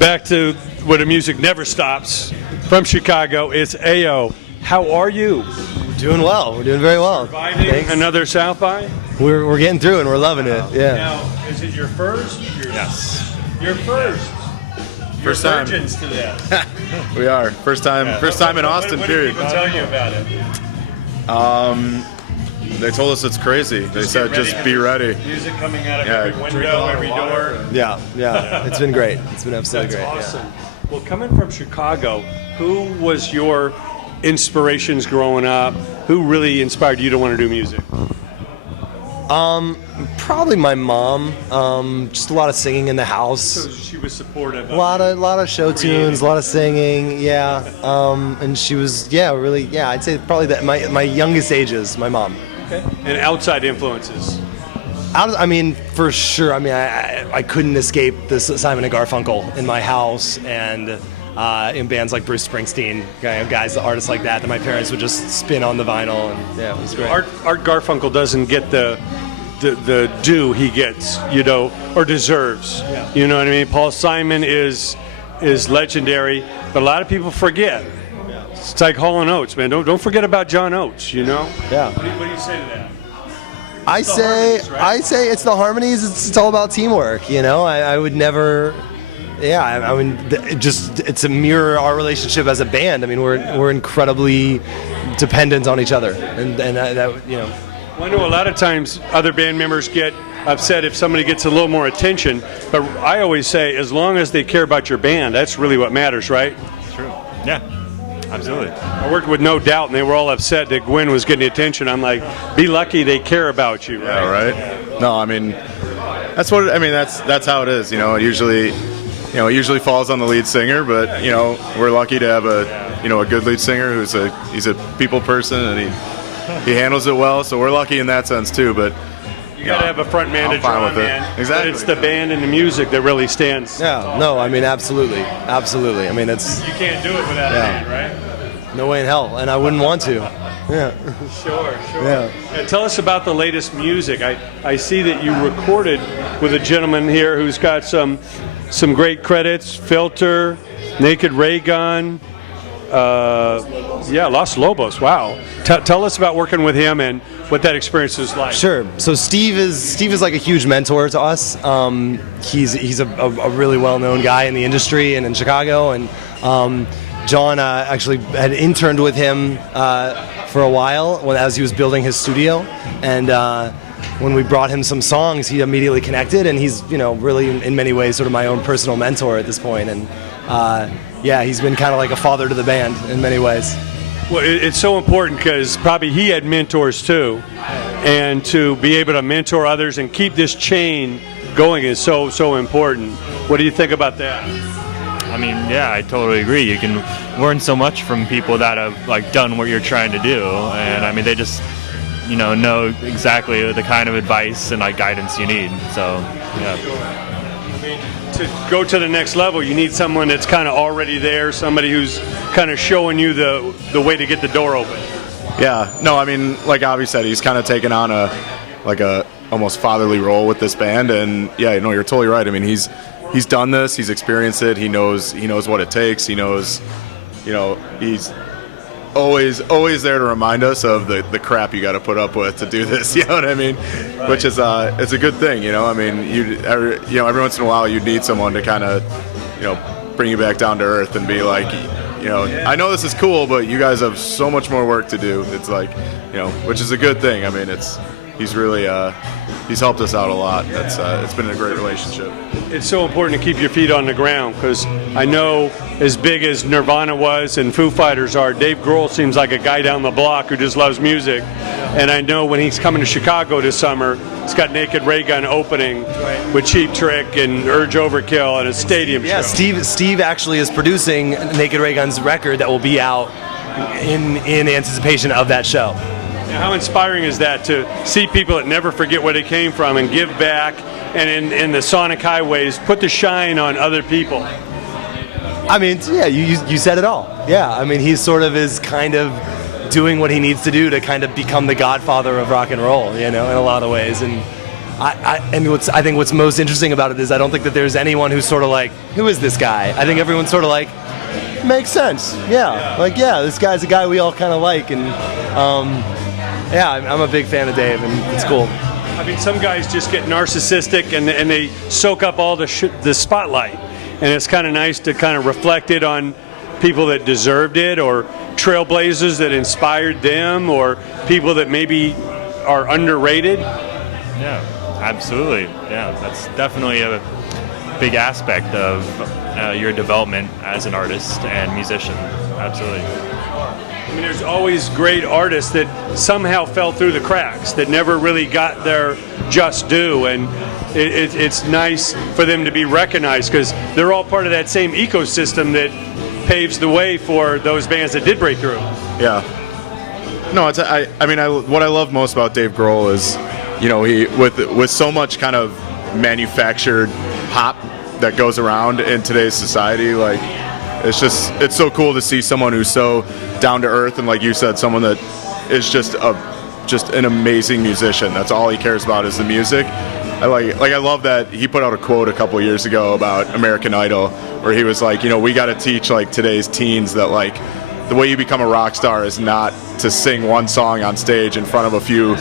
Back to where the music never stops. From Chicago, it's AyOH. How are you? Doing well. We're doing very well. Surviving Thanks. another South by? We're getting through and we're loving it. Yeah. Now, is it your first? Yes. Your first. You're First time. virgins to that. We are. First time in Austin, what period. What did people tell you about it? They told us it's crazy. They said just be ready. Music coming out of Yeah, every window, every door. Yeah. It's been great. It's been absolutely That's great. awesome. Well, coming from Chicago, who was your inspirations growing up? Who really inspired you to want to do music? Probably my mom. Just a lot of singing in the house. So she was supportive. A lot of show tunes, a lot of singing. Yeah. And she was really. Yeah. I'd say probably that my youngest ages, my mom. Okay. And outside influences. For sure. I couldn't escape this Simon and Garfunkel in my house, and in bands like Bruce Springsteen, guys, artists like that my parents would just spin on the vinyl, and yeah, it was great. Art Garfunkel doesn't get the due he gets, or deserves. Yeah. You know what I mean? Paul Simon is legendary, but a lot of people forget. Yeah. It's like Hall & Oates, man. Don't forget about John Oates. Yeah. What do you say to that? I say it's the harmonies. It's all about teamwork. I would never. Yeah, it's a mirror our relationship as a band. We're incredibly dependent on each other, and that. Well, I know a lot of times other band members get upset if somebody gets a little more attention, but I always say as long as they care about your band, that's really what matters, right? True. Yeah. Absolutely. I worked with No Doubt, and they were all upset that Gwen was getting attention. I'm like, be lucky they care about you, right? Yeah, right. No, that's how it is. It usually falls on the lead singer, but we're lucky to have a good lead singer he's a people person and he handles it well. So we're lucky in that sense too. But you gotta have a front man to draw, man. Exactly. But it's the band and the music that really stands. Yeah. No. Absolutely. It's. You can't do it without a band, right? No way in hell, and I wouldn't want to. Yeah. Sure. Yeah. Tell us about the latest music. I see that you recorded with a gentleman here who's got some great credits. Filter, Naked Ray Gun. Los Lobos. Wow. Tell us about working with him and what that experience is like. Sure. So Steve is like a huge mentor to us. He's a really well-known guy in the industry and in Chicago, and John actually had interned with him for a while as he was building his studio, and when we brought him some songs, he immediately connected, and he's really in many ways sort of my own personal mentor at this point, and he's been kind of like a father to the band in many ways. Well, it's so important because probably he had mentors too, and to be able to mentor others and keep this chain going is so important. What do you think about that? I totally agree. You can learn so much from people that have done what you're trying to do, and they just know exactly the kind of advice and guidance you need. So yeah. To go to the next level, you need someone that's kind of already there, somebody who's kind of showing you the way to get the door open. Yeah. No, like Avi said, he's kind of taken on a almost fatherly role with this band, and you're totally right. He's done this, he's experienced it, he knows what it takes, he knows, he's always there to remind us of the crap you got to put up with to do this, you know what I mean? Right. Which is it's a good thing, every once in a while you need someone to kind of, bring you back down to earth and be like, I know this is cool, but you guys have so much more work to do. It's like, which is a good thing. He's really he's helped us out a lot. It's been a great relationship. It's so important to keep your feet on the ground because I know as big as Nirvana was and Foo Fighters are, Dave Grohl seems like a guy down the block who just loves music. And I know when he's coming to Chicago this summer, he's got Naked Ray Gun opening with Cheap Trick and Urge Overkill and a stadium show. Steve actually is producing Naked Ray Gun's record that will be out in anticipation of that show. How inspiring is that to see people that never forget where they came from and give back, and in the sonic highways put the shine on other people? You said it all. Yeah, he sort of is kind of doing what he needs to do to kind of become the godfather of rock and roll, in a lot of ways. And I think what's most interesting about it is I don't think that there's anyone who's sort of like, who is this guy? I think everyone's sort of like, makes sense. Yeah. Like, yeah, this guy's a guy we all kind of like. And yeah, I'm a big fan of Dave, and it's cool. I mean, some guys just get narcissistic and they soak up all the spotlight. And it's kind of nice to kind of reflect it on people that deserved it, or trailblazers that inspired them, or people that maybe are underrated. Yeah, absolutely. Yeah, that's definitely a big aspect of your development as an artist and musician. Absolutely. I mean, there's always great artists that somehow fell through the cracks, that never really got their just due, and it's nice for them to be recognized because they're all part of that same ecosystem that paves the way for those bands that did break through. Yeah. No, what I love most about Dave Grohl is, he with so much kind of manufactured pop that goes around in today's society, like it's so cool to see someone who's so down to earth, and like you said, someone that is just an amazing musician. That's all he cares about is the music. I love that he put out a quote a couple years ago about American Idol, where he was like, we got to teach like today's teens that like the way you become a rock star is not to sing one song on stage in front of a few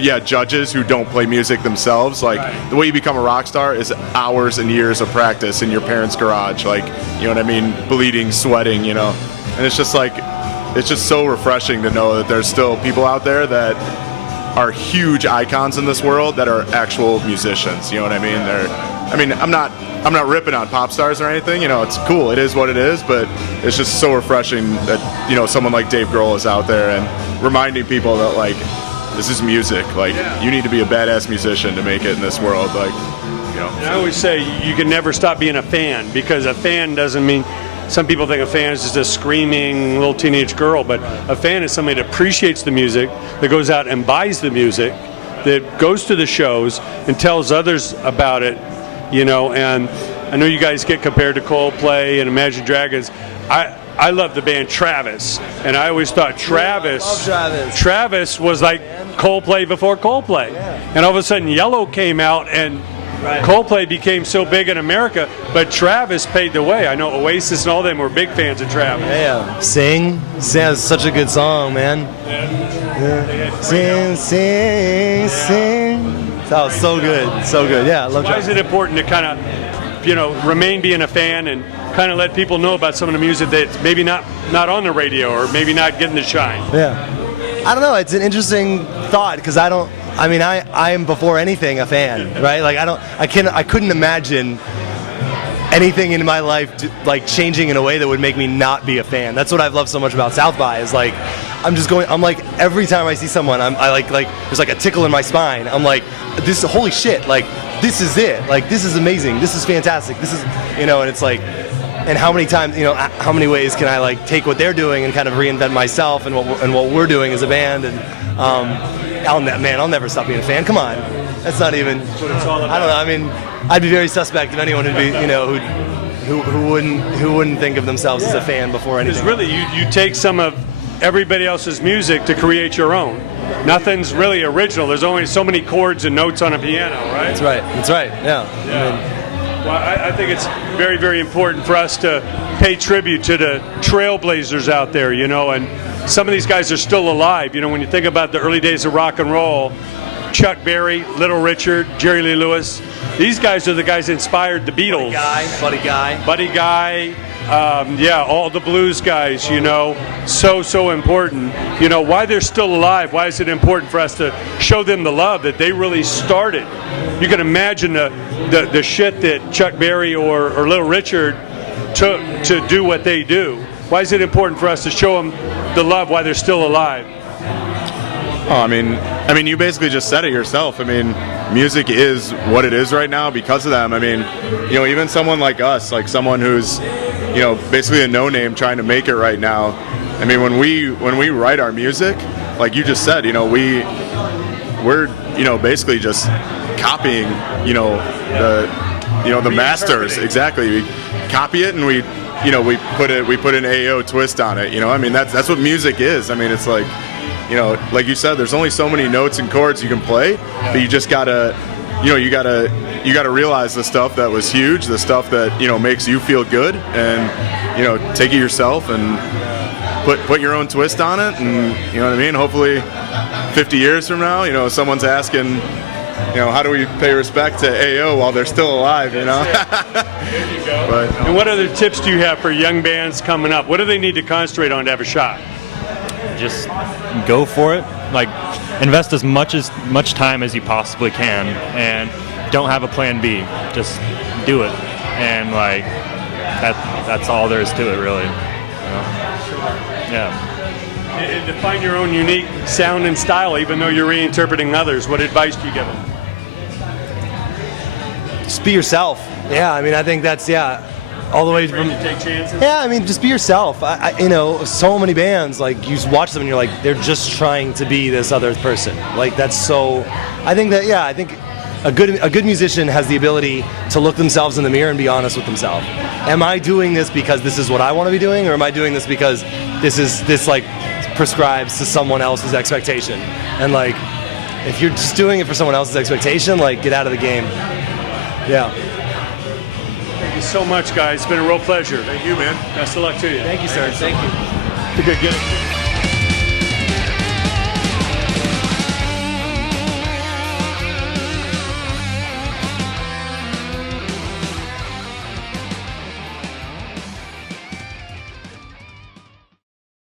judges who don't play music themselves. Like the way you become a rock star is hours and years of practice in your parents' garage, like, you know what I mean, bleeding, sweating, and it's just so refreshing to know that there's still people out there that are huge icons in this world that are actual musicians. You know what I mean? I'm not ripping on pop stars or anything. It's cool. It is what it is. But it's just so refreshing that someone like Dave Grohl is out there and reminding people that like this is music. Like you need to be a badass musician to make it in this world. Like, And I always say you can never stop being a fan, because a fan doesn't mean. Some people think a fan is just a screaming little teenage girl, but a fan is somebody that appreciates the music, that goes out and buys the music, that goes to the shows and tells others about it, and I know you guys get compared to Coldplay and Imagine Dragons. I love the band Travis, and I always thought Travis was like Coldplay before Coldplay. And all of a sudden Yellow came out and Coldplay became so big in America, but Travis paved the way. I know Oasis and all them were big fans of Travis. Yeah. Sing is such a good song, man. Yeah. Sing. Oh, so good. So good. Yeah, I love Travis. Why is it important to kind of, remain being a fan and kind of let people know about some of the music that's maybe not on the radio or maybe not getting the shine? Yeah. I don't know. It's an interesting thought because I am before anything a fan, right? Like I couldn't imagine anything in my life like changing in a way that would make me not be a fan. That's what I've loved so much about South by is like I'm like every time I see someone I like there's like a tickle in my spine. I'm like, this holy shit, like this is it. Like this is amazing. This is fantastic. This is and it's like, and how many times, how many ways can I like take what they're doing and kind of reinvent myself and what we're doing as a band, and I'll never stop being a fan. Come on, that's not even. That's what it's all about. I don't know. I mean, I'd be very suspect of anyone who'd be, who wouldn't think of themselves as a fan before anything. Because really, you take some of everybody else's music to create your own. Nothing's really original. There's only so many chords and notes on a piano, right? That's right. That's right. Yeah. Well, I think it's very, very important for us to pay tribute to the trailblazers out there, and some of these guys are still alive. When you think about the early days of rock and roll, Chuck Berry, Little Richard, Jerry Lee Lewis, these guys are the guys that inspired the Beatles. Buddy Guy. All the blues guys, so important. Why they're still alive, why is it important for us to show them the love that they really started? You can imagine the shit that Chuck Berry or Little Richard took to do what they do. Why is it important for us to show them the love while they're still alive? Oh, I mean, you basically just said it yourself. I mean, music is what it is right now because of them. I mean, even someone like us, like someone who's, basically a no-name trying to make it right now. I mean, when we write our music, like you just said, we're basically just copying, the masters. Exactly. We copy it and we put an AyOH twist on it. I mean, that's what music is. I mean, it's like, you know, like you said, there's only so many notes and chords you can play, but you just gotta, you know, you gotta realize the stuff that was huge, the stuff that, you know, makes you feel good, and, you know, take it yourself and put your own twist on it, and, you know what I mean? Hopefully 50 years from now, you know, someone's asking, you know, how do we pay respect to AyOH while they're still alive, you know? There you go. But, and what other tips do you have for young bands coming up? What do they need to concentrate on to have a shot? Just go for it. Like, invest as much time as you possibly can, and don't have a plan B. Just do it, and like that's all there is to it, really. You know? Yeah. And to find your own unique sound and style, even though you're reinterpreting others, what advice do you give them? Just be yourself. Yeah, I mean, I think that's, all the way from. To take chances? Yeah, I mean, just be yourself. You know, so many bands, like, you watch them and you're like, they're just trying to be this other person. Like, that's so. I think a good musician has the ability to look themselves in the mirror and be honest with themselves. Am I doing this because this is what I want to be doing, or am I doing this because this like prescribes to someone else's expectation? And like, if you're just doing it for someone else's expectation, like, get out of the game. Yeah. Thank you so much, guys. It's been a real pleasure. thank you, man. Best of luck to you. Thank you, sir. Thank you. Good, get it.